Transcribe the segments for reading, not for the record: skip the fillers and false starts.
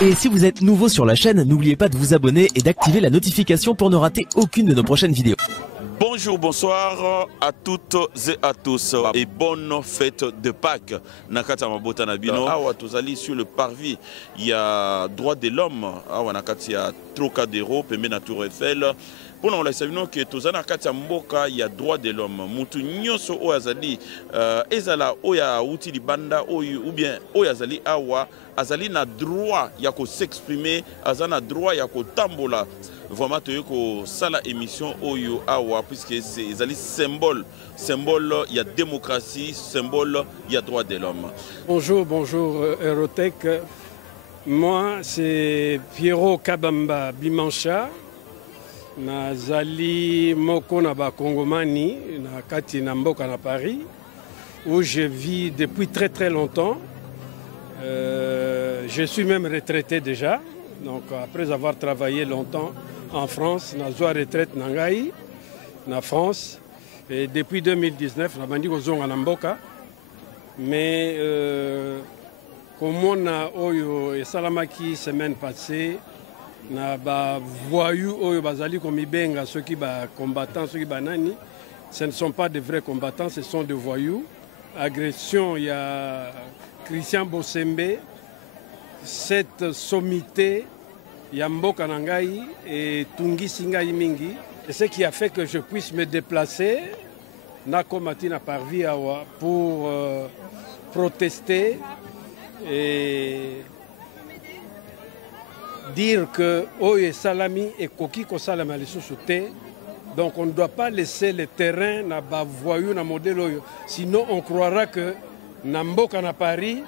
Et si vous êtes nouveau sur la chaîne, n'oubliez pas de vous abonner et d'activer la notification pour ne rater aucune de nos prochaines vidéos. Bonjour, bonsoir à toutes et à tous et bonne fête de Pâques. Nakata Mabota Nabino. Awa tozali sur le parvis, il y a droit de l'homme. Awa nakati ya Trocadéro, pembe na Tour Eiffel. Pour nous, nous que tozana nakati mboka il y a droit de l'homme. Mutu nyonso o azali ezala oya uti libanda oyu ou bien oya azali awa azali na droit ya ko s'exprimer, azana droit ya ko tambola. Vraiment tu ko sala émission oyo awa puisque c'est ezali symbole il y a démocratie, symbole il y a droit de l'homme. Bonjour, bonjour Eurotech. Moi c'est Pierrot Kabamba Bimancha. Nazali moko na ba Kongomani na kati na mboka na Paris où je vis depuis très longtemps. Je suis même retraité déjà. Donc après avoir travaillé longtemps en France, nazwa retraite nangai na France et depuis 2019 na bandi kozonga na mboka mais comme on a oyo esalamaki semaine passée na ba voyous oyo bazali komi benga ceux qui ba combattants ceux qui banani, ce ne sont pas de vrais combattants, ce sont des voyous. Agression, il y a Christian Bosembe, cette sommité Yamboka Nangai et Tungi Singai Mingi. Et ce qui a fait que je puisse me déplacer Nakomati na Parvi Awa pour protester et dire que Oye Salami et Koki Kosalama les sous-soutés. Donc on ne doit pas laisser le terrain na ba voyou na modèle oyo. Sinon on croira que Namboka na Paris,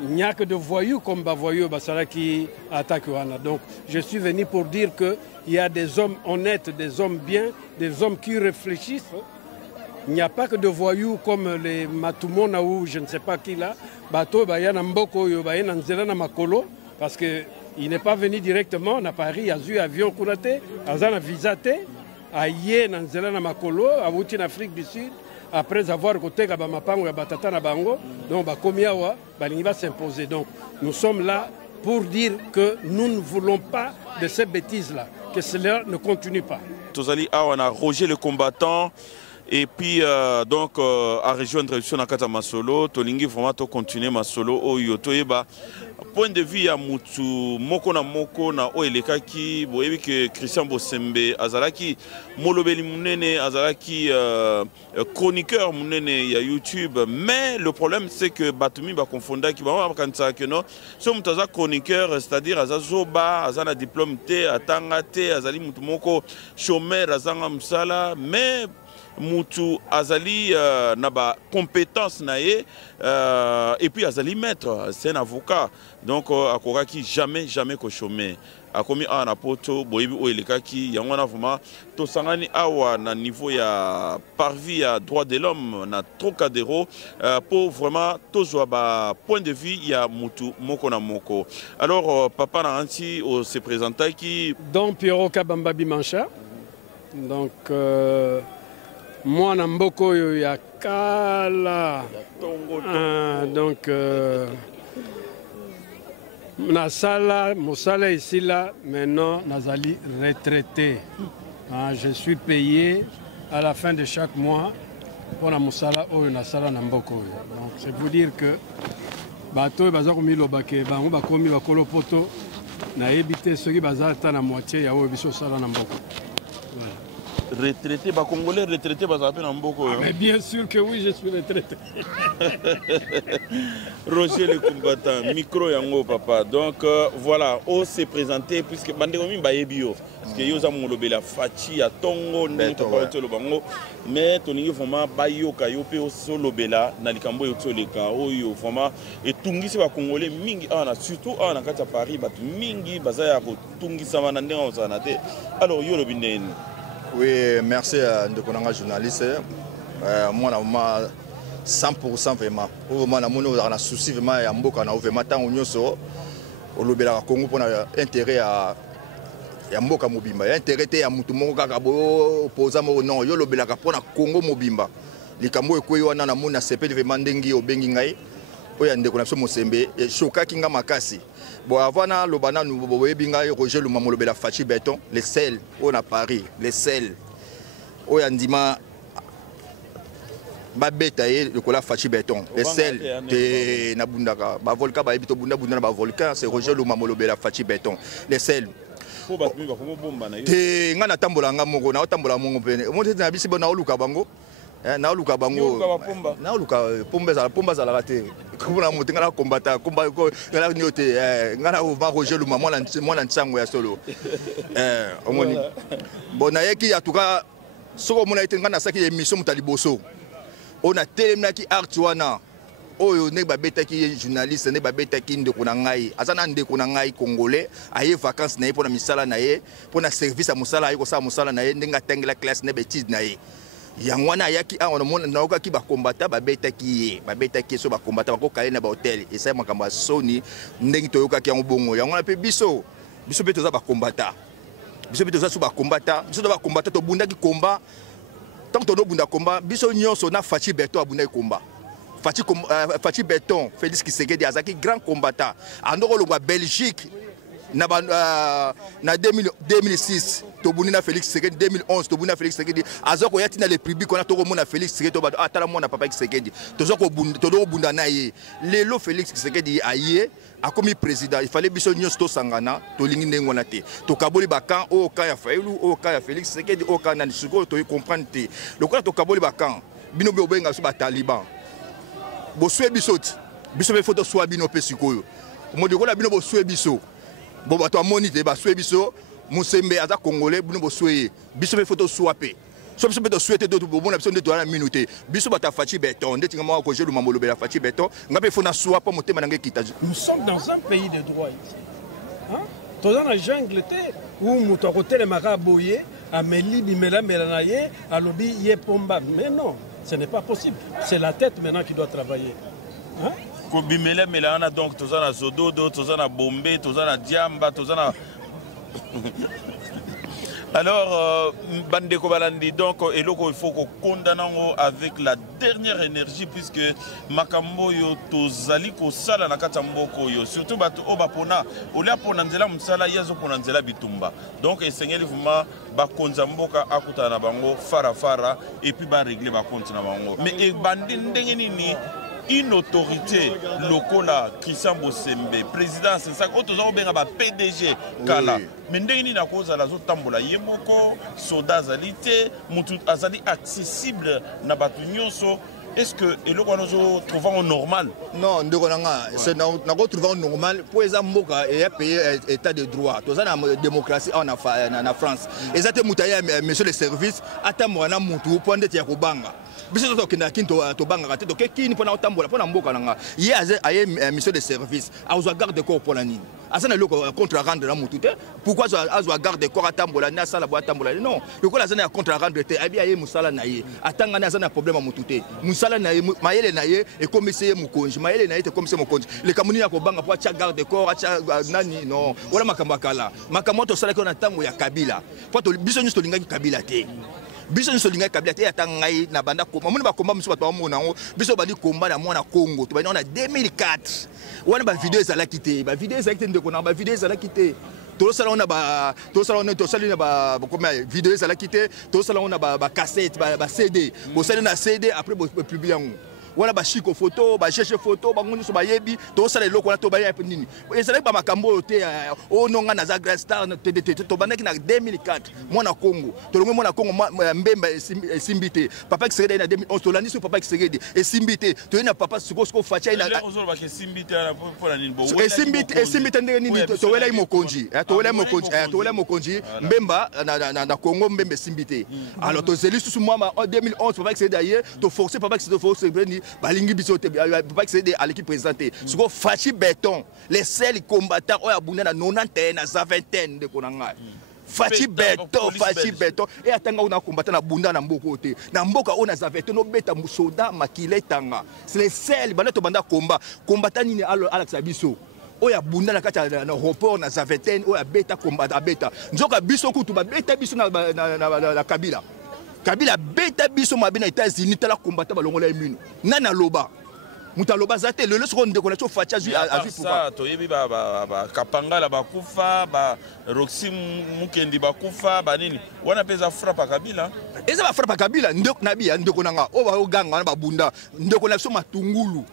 il n'y a que de voyous comme Bavoyou Basala qui attaquent Wana. Donc je suis venu pour dire qu'il y a des hommes honnêtes, des hommes bien, des hommes qui réfléchissent. Il n'y a pas que de voyous comme les Matumona ou je ne sais pas qui là. Bato Bayana Mboko Yobayana Nzelana Makolo. Parce qu'il n'est pas venu directement à Paris, il a eu avion Kourate, Azana Visate, Aïe Nzelana Makolo, à Wouti en Afrique du Sud. Après avoir côté Gabamapango et Batata Nabango, donc Bakomiawa, il va s'imposer. Donc nous sommes là pour dire que nous ne voulons pas de ces bêtises-là, que cela ne continue pas. Tozali Awana, Roger le combattant, et puis donc à rejoindre le Nakata Masolo, Tolingi vraiment continuer Masolo, Oyo Toyeba. Point de vue à Moutou, Moko na Oelekaki, boyebi que Christian Bosembe, Azalaki, Molobeli Mounene, Azalaki, chroniqueur Mounene, il y a YouTube. Mais le problème c'est que Batumi va confondre qui va quand ça que non, ce Moutaza chroniqueur, c'est-à-dire Azazoba, Azana diplôme T, Atanga T, Azali Moutumoko, chômeur, Azanga Msala, mais Moutou Azali n'a pas compétence naé et puis Azali maître, c'est un avocat. Donc Akoraki jamais ko chômé. A commis un apoto boyebi oelekaki yangwana vraiment to sangani awa na niveau ya parvis à droit de l'homme na Trocadéro pour vraiment tozwa ba point de vue ya Moutou moko na moko. Alors papa na anti se présenta qui donc Pierrot Kabamba Bimancha. Donc moi na mboko yo ya kala donc na sala mosala ici là maintenant nazali retraité. Je suis payé à la fin de chaque mois pour la mosala oyo na sala na mboko yo. Donc c'est pour dire que bato baza komi lobake bango bakomi bakolo poto na ebité ceux qui baza ta na moitié ya oyo biso sala na mboko. Voilà. Retraité, Congolais retraité, mais bien sûr que oui, je suis retraité. Roger le combattant, micro yango papa. Donc voilà, on s'est présenté puisque Bandegomi Bayebio. Parce que yo za molobela fachi ya tongo ni papa to lobango. Mais toningi vraiment bayo kayope o solobela na likambo yo toleka oyo vraiment et tungisi ba Congolais mingi ana surtout ana kata Paris batu mingi bazaya ko tungisa manande on sanate. Alors yo lobineni. Oui, merci à nos journalistes. Moi, je 100% vraiment. Vraiment, je suis un souci vraiment. Je suis vraiment tant au Congo pour intérêt à Mboka Mobimba. Intérêt à Moutumo Kagabo, opposant non, yo lobela pour na Congo Mobimba. Les Cambo et wana na mona sepe vraiment dengi au bengingai. Oya ndeko na so Mosembe et choka kinga makasi. Bon, avant le banana, nous avons Roger Lumamolo la Fachi Béton, les sels, on a Paris, les sels. On a dit le cola Fachi Béton, les sels de Nabundaka, Volca, Volcan, c'est Roger Lumamolo la Fachi Béton, les sels. Te ngana tambola ngamongo na tambola mongo pene. Mo te na bisi bona oluka bango. Na oluka bango. Na oluka pomba za la raté. Kuna mo tingala combattre combat ko ngala nyote ngana o va Roger Luma moi na ntsango ya solo. Omoni. Bona yeki atuka soko mona ite ngana saki émission mutali boso. On a tellement ki artuana. Oyo ne babeta ki journaliste ne babeta ki ndeko na ngai azana ndeko na ngai congolais aye vacances na ye pona misala na ye pona service a musala aye ko sa musala na ye ndenga tengela classe ne bêtise na ye yangwana yaki a on mona na oka ki ba combattre babeta ki so ba combattre ba ko kale na ba hotel et ça makamba soni ndengi toyoka ki ngobongo yangwana pe biso pe toza ba combattre biso pe toza so ba combattre biso to ba combattre to bunda ki combat tant to no bunda combat biso nyonso na Fachi Béton abunda ki combat Fachi Béton, Félix Tshisekedi azaki grand combattant. Andoko longwa Belgique na 2006 tobunina Félix Tshisekedi 2011 tobunina Félix Tshisekedi azoko yati na le public on a toko mona Félix Tshisekedi to ba atala mona papa Tshisekedi tozoko bunda na ye lelo Félix Tshisekedi aye akomi président il fallait biso nyos to sangana to lingi ndengo na te to kaboli bakan o ka ya Fayulu o ka ya Félix Tshisekedi o ka na siko to comprendre te lokola to kaboli bakan bino be obenga so ba taliban boswe bisoti biso be photo soit bino pe sikoyo modi ko la bino boswe biso bo bato amoni te baswe biso musembe aza congolais bino boswe biso be photo soit pe so biso be to souhaiter d'autres bo bona biso ndeto na minute biso bata Fachi Béton ndeti ngama ko jelu mamolo be la Fachi Béton ngabe fona soit po motema nange kita. Nous sommes dans un pays de droit ici. Hein? Toza na jungle te où muto ko tele makaboye ameli bimela melanaye alobi ye pomba mais non. Ce n'est pas possible. C'est la tête maintenant qui doit travailler. Hein? Donc, tous en Zododo, tous en Bombay, tous en Diamba, tous en. Alors, Bandeko Balandi, donc, il faut qu'on condamne avec la dernière énergie, puisque Makambo yo tozali ko sala na katamboko yo. Surtout batu obapona, olia ponanzela msala yazo ponanzela bitumba. Donc, essayez vraiment ba konzamboka akuta na bango fara et puis ba régler ba compte na bango. Mais e bandi ndenge nini une autorité lokola Christian Bosembe président c'est ça ko tozo benga ba PDG kala mais ndenge nini na koza la zo tambola yemoko soda zalité mutu azali accessible na batu nyonso. Est-ce que nous trouvons normal? Non, nous trouvons normal. Pour les Amboka, il y a pays état de droit. Tout ça, la démocratie en France. Et ça, monsieur le service, attends-moi, on a mon tour, point de tir au banga. Monsieur le monsieur de service, à garde de corps pour la nuit. À ça, le contre-rendre la moutouté. Pourquoi à garde de corps à tambola, na sala boîte tambola? Non, le coup, la zone à contre-rendre, abiaye moussala naïe. Attends, on a un problème à moutouté. Moussala naïe, maïle naïe, et commissaire moukonji. Maïle naïe, et commissaire moukonji. Les camouni à Kobanga, pour chaque garde de corps, nani, non. Voilà ma kambakala. Ma kamoto sala qu'on attend, ou ya Kabila. Pour te bisogner de l'inga Kabila. Biso ni solinga Kabila te atangai na banda komba moni ba komba musu bato mona ngo biso bali komba na mona Congo to bana na 2004 wana ba video ezala kité ba video ezala kité ndeko na ba video ezala kité to sala on ba comme video ezala kité to sala on ba cassette ba CD bo sala na CD après bo publier ngo wana ba chiko photo ba cherche photo ba ngoni so ba yebi to sala eloko na to ba yapi nini ezala ba makambo te o nonga na za Grand Star to bandaki na 2004 mona Congo to longo mona Congo mbemba esimbité papa Tshisekedi na 2011 to landi so papa Tshisekedi esimbité to na papa siko facha ina ozolo ba esimbité pour la nini bo esimbité ndenge nini to wela mokonji to wela mokonji mbemba na Congo mbemba esimbité alors to zeli sous moi en 2011 papa Tshisekedi aye to forcer papa Tshisekedi forcer balingi biso te papa Tshisekedi à l'équipe présentée siko Fachi Béton les seuls combattants oya bunda na 91 na 20 de konanga Fachi Béton et atanga on a combattu na bunda na mboko te na mboka on a zaveto no beta musoda makile tanga c'est les seuls banato banda combattant ni Alex Abiso oya bunda na kata na report na zaveto oya beta combattant beta nzoka biso kutu ba beta biso na Kabila beta biso mabe na États-Unis tala combattant balongola emino nana loba Moutalo bazate le seconde de connexion fatia à vie ça to yebi ba kapanga la bakufa ba Roxy Mukendi bakufa ba nini wana peza frappe Kabila eza ba frappe Kabila ndeko nabia ndeko nanga o ba oganga ba bunda ndeko na so matungulu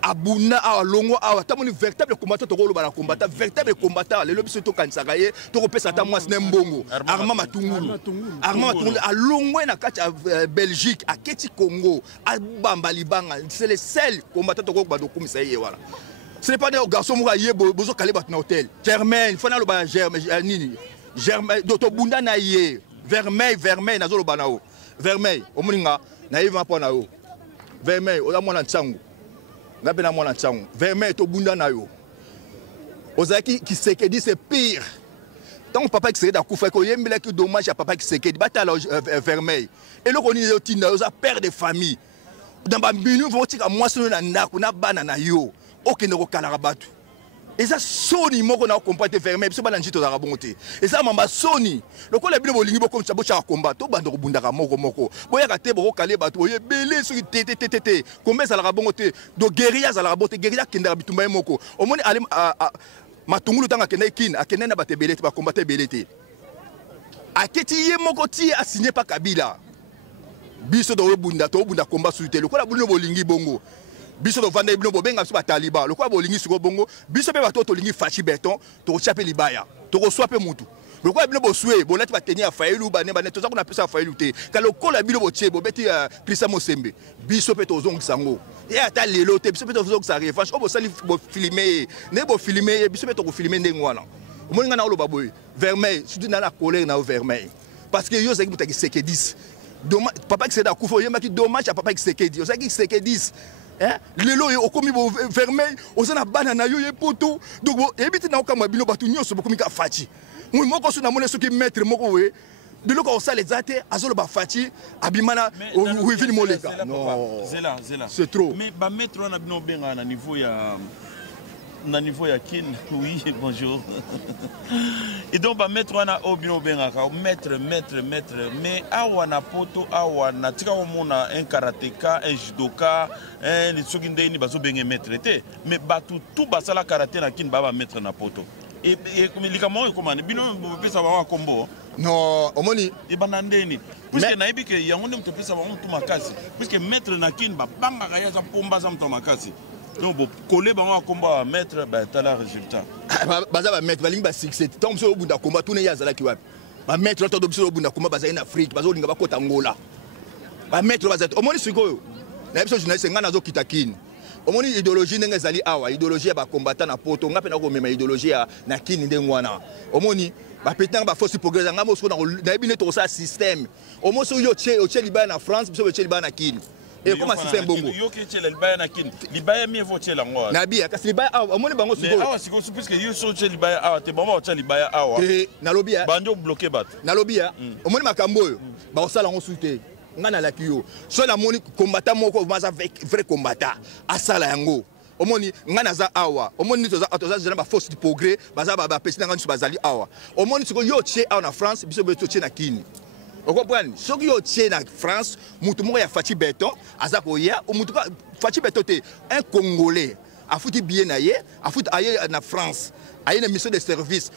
abunda a longo a tamoni véritable combattant to ko ba combattant véritable combattant le lobiso to kansaka ye to ko pesa ta mwasi ne mbongo Armand Matungulu a longo na kati Belgique a Keti Congo a Bamba Libanga c'est le seul combattant to ko ba do komisa ye wala ce n'est pas des garçons mo ye bozo kale bat na hôtel Germain fana lo ba Germain nini Germain do to bunda na ye Vermeil na zo lo ba na o Vermeil o moninga na yeva pa na o Vermeil o la mona tsangu Ngapena mwana tsangu Vermeil to bunda na yo Ozaki qui Sekedi c'est pire tant papa qui Sekedi a kufa ko yembele ki dommage à papa qui Sekedi batala Vermeil et le koni yo tinda yo za père de famille dans ba minu vont tika mwasi na ndako na bana na yo okende ko kala batu eza soni moko na combattre Vermeil biso bana njito za bonté eza mamba soni lokola bino bolingi boko mtsabo cha combat to bando ko bundaka moko boya ka te boko kale batu boye belé soki tete kombe za la bonté do guérilla za la bonté guérilla kenda bitumba moko omoni ale matungulu tanga kenda kin akenda na bate belé ba combattre belé aketi ye moko ti a signé pa Kabila biso do bunda combat sur te lokola bino bolingi bongo biso do vanda ibino bobenga biso ba taliban lokwa bolingi siko bongo biso pe bato to lingi fachi beton to chape libaya to ko swape mutu lokwa ibino bo soué bo lati ba tenir failu ba ne ba ne to za kuna pesa failu te ka lokola bino bo tie bo beti Christian Mosembe biso pe to zong sango et ata lelo te biso pe to zong sa revanche o bo sali bo filmer ne bo filmer biso pe to ko filmer ndengwana moninga na oloba boy Vermeil surtout na la colère na Vermeil parce que yo zaki mutaki Sekedis papa qui c'est da kufo yema ki dommage à papa qui Sekedi ozaki Sekedis lelo yo okomi bo Vermeil ozana bana na yo ye poto donc ebiti na okama bino batu nyonso bokomi ka fachi moi moko so na mona soki maître moko we biloko osala ezate azolo ba fachi abimana wivini moleka non zela c'est trop mais ba maître on a bino benga na niveau ya kin oui bonjour et donc ba maître on a obino benga ka maître mais awana poto awana tika omona un karatéka un judoka un soki ndeni bazo benga maître te mais batu tout basala karaté na kin baba maître na poto et comme likamo comment bino pesa ba kombo non omoni e banandeni puisque naibi ke yango ndem pesa ba mtu makasi puisque maître na kin ba banga kaya za pomba za mtu makasi donc bon coller ba combat maître ba tala résultat baza ba maître balingi ba succès tant so bunda combat tout ne yazala ki wapi ba maître to do biso bunda combat baza en Afrique bazo linga ba kota Angola ba maître baza omoni sikoyo na biso journaliste ngana zo kitakini omoni idéologie ndenge zali awa idéologie ba combattant na poto ngape na ko mema idéologie na kini ndengwana omoni ba pétang ba force progrès ngamo so na ebine to sa système omo so yo che libaya na France biso che libaya na kini et comment système bongo yo ke che libaya na kini libaya mi vo che la ngwa na bia kasi libaya awa omoni bango siko mais awa siko puisque yo so che libaya awa te bomba che libaya awa na lobia bando bloquer bat na lobia omoni makambo yo ba osala ngo suite ngana la kiyo so na moni combattant moko maza vrai combattant asala yango omoni ngana za awa omoni to za ba force du progrès baza ba pesi ngana su bazali awa omoni siko yo che awa na France biso beto che na kini okopani soki yo che na France mutu moko ya fachi beton aza ko ya o mutu fachi beton te un congolais afuti bien na ye afuti aye na France aye na mission de service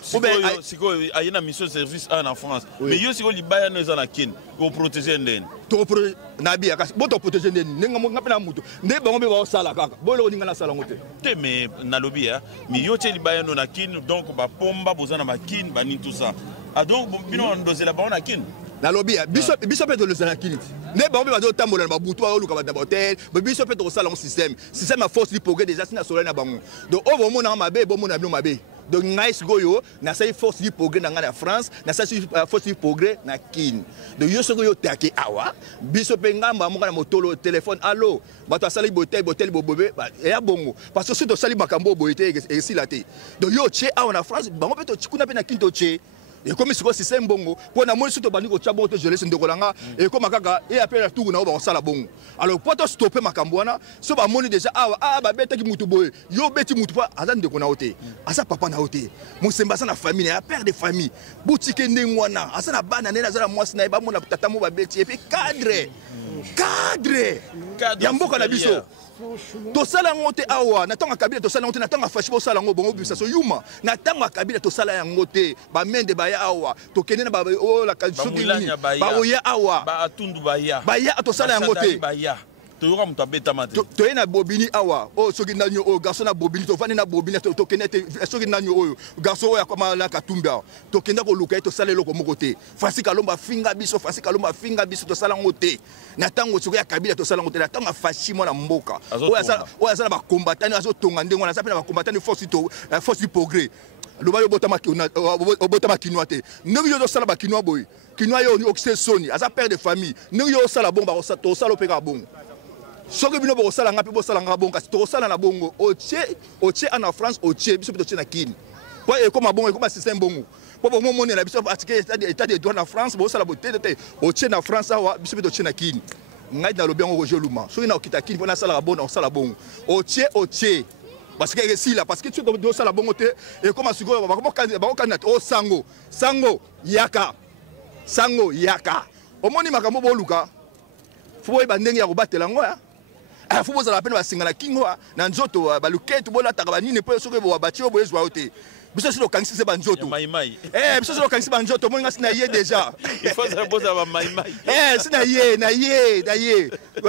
siko aye na mission de service en France mais yo siko libaya no za na kini ko protéger ndeni to na bia kasi bo to protéger ndeni nenga ngape na mutu nde bango be ba sala kaka bo lo ninga na sala ngote te mais na lobia mais yo che libaya no na kini donc ba pomba bozana ba kini ba ni tout ça ah donc bino ndozela ba na kini na lobby biso pe to le salakini ne ba ba do tambola na butu o luka ba hotel biso pe to sala un système à force du progrès déjà sina solo na bango donc o bo mona mabe bo mona bino mabe donc nice goyo na sa force du progrès na ngana France na sa force du progrès na kin donc yo so goyo take awa biso pe ngamba mo kana motolo téléphone allo ba to sala botel bobobe ya bongo parce que si to sali makambo boité et si la té donc yo che awa na France bango pe to chikuna pe na kin to che Et comme c'est système bongo, pour na moi surtout bandi ko tchabo to jeunesse ndekolanga et comme kaka et appelle tout na ba sala bongo. Alors pour to stopper makambwana, so ba moni déjà ba beta ki mutu boy. Yo beti mutu pa azan ndekona ote. Asa papa na ote. Musemba sana famille, ya père de famille. Boutique ndengwana, asa na bana nena za mwasi na ba mona tata mo ba beti et puis cadre. Yamboka na biso. To sala ngote awa natanga kabila to sala ngote natanga fashi bo sala ngo bongo bisa so yuma natanga kabila to sala ya ngote ba mende ba ya awa to kenena ba o la kajuki ba o ya awa ba atundu ba ya to sala ya ngote ba ya to yoka mutabeta mate to ena bobini awa o soki nanyo o garçon na bobini to vani na bobini to kenete soki nanyo o garçon ya koma la katumba to kenda ko luka to sala loko moko te fasi kalomba finga biso to sala ngote natango soki ya kabila to sala ngote natanga fashi mona mboka o ya sala ba combattant azo tonga ndengo na sapena ba combattant force du progrès lo ba yo botama kinwa te ngi yo sala ba kinwa boy kinwa yo ni okse soni aza père de famille ngi yo sala bomba to sala opeka bongo soki bino bo sala ngapi bo sala ngabonga to sala na bongo otie en France otie biso to na kini po e comme bongo e comme système bongo po bo mo moni na biso atike état de droit na France bo sala bo tete otie na France awa biso to na kini ngai na lobi ngo Roger Luma soki na okita kini pona sala bongo sala bongo otie parce que ici là parce que tu dois sala bongo te e comme siko ba ko o sango yaka omoni makambo bo luka fo ba ndenge ya ko batela ngo ya faut vous la peine de singana kingo na nzoto ba luketu bola taka banini pe soki bo bati bo ezwa ote biso silo kanisi se banzoto biso silo kanisi banzoto mo ngasi na ye déjà il faut ça boza ba mai sina na ye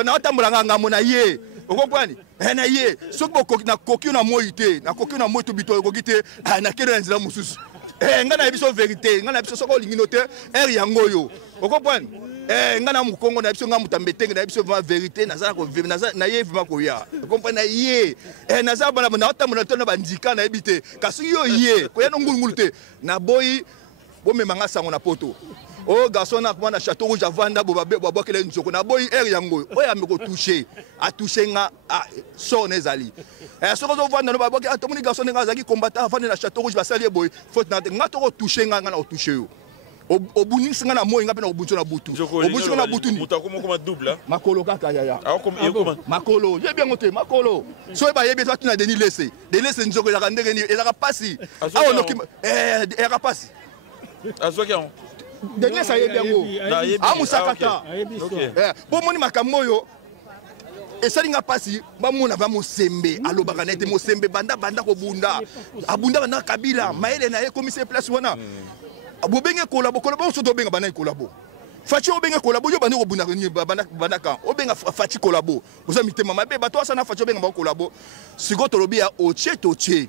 na otambola nganga mo na ye okompani na ye soki bo na koki na moi te na koki na moi to bito koki te na kero nzela mususu ngana biso vérité ngana biso soko lingino te yango yo okompani ngana mukongo na biso ngamu tambetenge na biso va vérité nazala ko na ye vima ko ya comprendre na ye nazala bana na otamona tona bandika na ebite kasi yo ye ko ya ngulungulu te na boyi bo memanga sango na poto o garçon na kwa na château rouge avanda bo ba kele nzoko na boyi yango o ya me ko toucher a toucher nga so nezali soko zo vanda no ba boki atomoni garçon nga zaki combattant avanda na château rouge basali boyi faute na nga to ko toucher nga na o toucher yo obuni singa na moyo ngape na obunzo na butu obunzo na butu ni mutakoma koma double makolo kaka ya makolo yebi ngote makolo so ba yebi tu na deni lese nzoko ya ndenge ni ezaka pasi awo noki era pasi azoki on deni sa yebi ngo amusakata bo moni makambo yo esalinga pasi bamona va mosembe alobaka na ete mosembe banda ko bunda banda kabila maele na ye commissaire place wana bobenge kolabo so to benga bana kolabo fachi obenge kolabo yo bana ko buna ni bana ka obenga fachi kolabo boza mitema mabe bato asana fachi obenga ba kolabo siko to lobia oche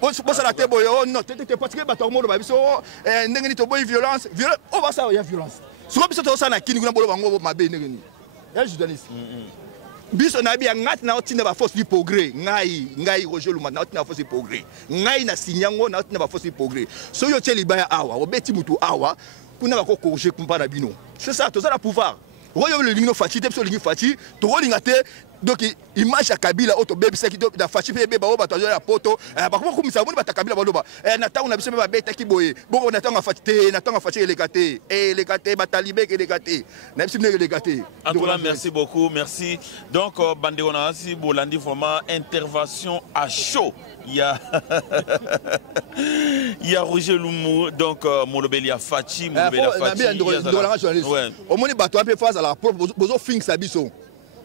bosa la tebo yo no tete parce que bato mo ba biso ndenge ni to boy violence o ba sa ya violence siko biso to sana kini kuna bolo bango mabe ndenge ni ya journaliste biso na bia ngati na otina ba force du progrès ngai Roger Luma na otina force du progrès ngai na sinyango na otina ba force du progrès so yo teli baya awa obeti mutu awa kuna ba ko corriger kumpa na bino c'est ça to ça la pouvoir royo le lingino fachi te so lingi fachi to rolinga te donc image ya kabila auto baby saki do da fachi pe ba oba to ya poto ba ko kumisa boni ba ta kabila baloba na tango na biso ba beta ki boye boko na tango fachi te na tango fachi elekate ba talibé elekate na biso ne elekate. En tout cas, merci beaucoup, merci. Donc bande on si bolandi vraiment intervention à chaud. Il y a Roger Lumu donc molobeli ya fachi molobeli ya fachi au moins bato un peu face à la propre bozo fing sabiso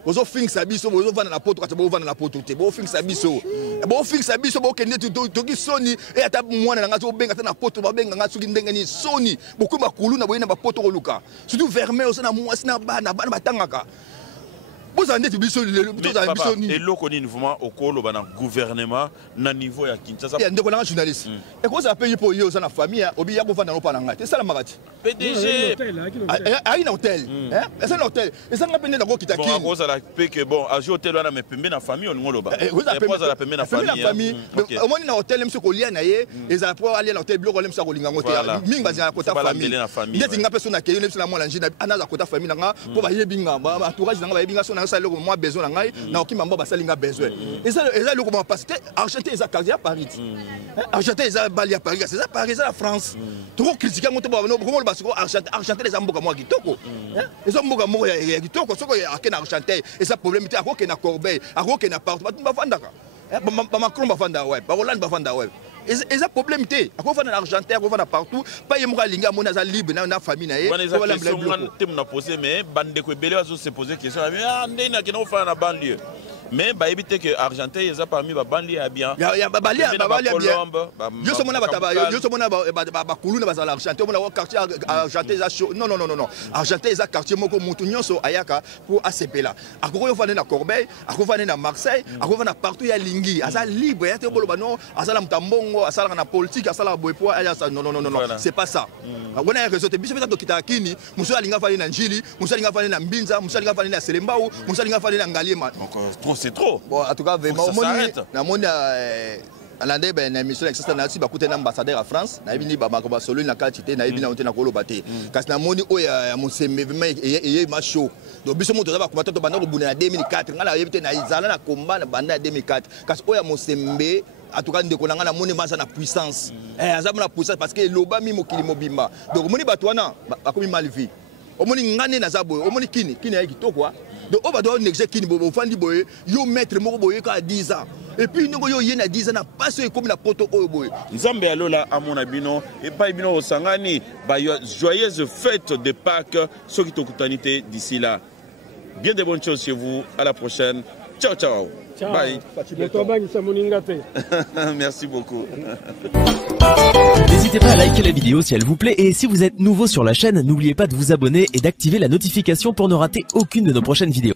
bozo fing sabiso bozo vana na poto kata bozo vana na poto te bozo fing sabiso bo kende to ki soni e ata mwana nga zo benga ta na poto ba benga nga suki ndenge ni soni beaucoup makulu na boyena ba poto koluka surtout vermeil osana mwasi na bana batangaka. Vous avez dit et loko ni vraiment au colo bana gouvernement na niveau ya Kinshasa. Il y a des journalistes. Et quoi ça paye pour eux dans la famille obi ya ko vanda no pananga. C'est ça la marati. PDG a un hôtel. Hein? C'est un hôtel. Et ça ngapende na ko kitaki. Bon cause la paye que bon a hôtel wana me pembe na famille on ngoloba. Et quoi ça la pembe na famille. Au moins na hôtel même ce ko lia na ye et ça pour aller na hôtel bloko même ça ko linga ngote. Minga za kota famille. Ndeti ngapesa na keyo même ça la mwana njina ana za kota famille nga pour ba yebinga ba entourage nga ba yebinga so na ça le moi besoin na ngai na ki mambo basali nga besoin et ça le comment parce que Argentin ils a quartier à Paris Argentin ils a Bali à Paris c'est ça Paris c'est la France trop critiquer moto ba no comment parce que Argentin les amboka moi kitoko ils ont mboka mo ya kitoko soko ya ken Argentin et ça problème était ako ken na Corbeil ako ken na partout ba fandaka ba Macron ba fanda ouais ba Hollande ba fanda ouais et ça problème té ako fanda na Argentin ako fanda partout pas yemo ka linga mona za libre na famille na ye ko la bleu na poser mais bande ko belé va se poser question ah ndena kina fanda na banlieue mais bah éviter que Argentin ils a parmi ba banlieue bien ya ba banlieue bien yo so mona bataba yo so mona ba kuluna ba za Argentin mona quartier Argentin za chaud non Argentin za quartier moko mutu nyonso ayaka pour ACP là akoko yo fanda na Corbeil akoko fanda na Marseille akoko fanda partout ya lingi aza libre ya te bolo ba non azala mutambongo asala na politique asala boepo aya ça non c'est pas ça on a réseau te biso beta dokita kini muso alinga fanda na njili muso alinga fanda na mbinza muso alinga fanda na selembao muso alinga fanda na ngaliema donc c'est trop. Bon, en tout cas, vraiment, on a une émission qui est ambassadeur à France. On a une solo na qualité, na ebina onte na kolo bate. Kasi na moni oya museme vraiment eye macho. Donc biso moto ba komata to bana ko buna 2004, ngala yebite na izala na combat na banda 2004. Kasi oya musembe en tout cas ndeko nanga na moni masa na puissance. Azamu na puissance parce que loba mi mokili mobimba. Donc moni batwana bakomi mal vu. Omoni ngane na zabo, omoni kini ya kitoko. Donc on va devoir négocier kini bobo fandi boye, yo maître moko boye ka 10 ans. Et puis nous yo yena 10 ans na pas comme la poto oyo boye. Nzambe alola amona bino et pas bino osangani ba joyeuse fête de Pâques ceux qui tokutanité d'ici là. Bien de bonnes choses chez vous, à la prochaine. Ciao ciao. Bye. Merci beaucoup. N'hésitez pas à liker la vidéo si elle vous plaît et si vous êtes nouveau sur la chaîne, n'oubliez pas de vous abonner et d'activer la notification pour ne rater aucune de nos prochaines vidéos.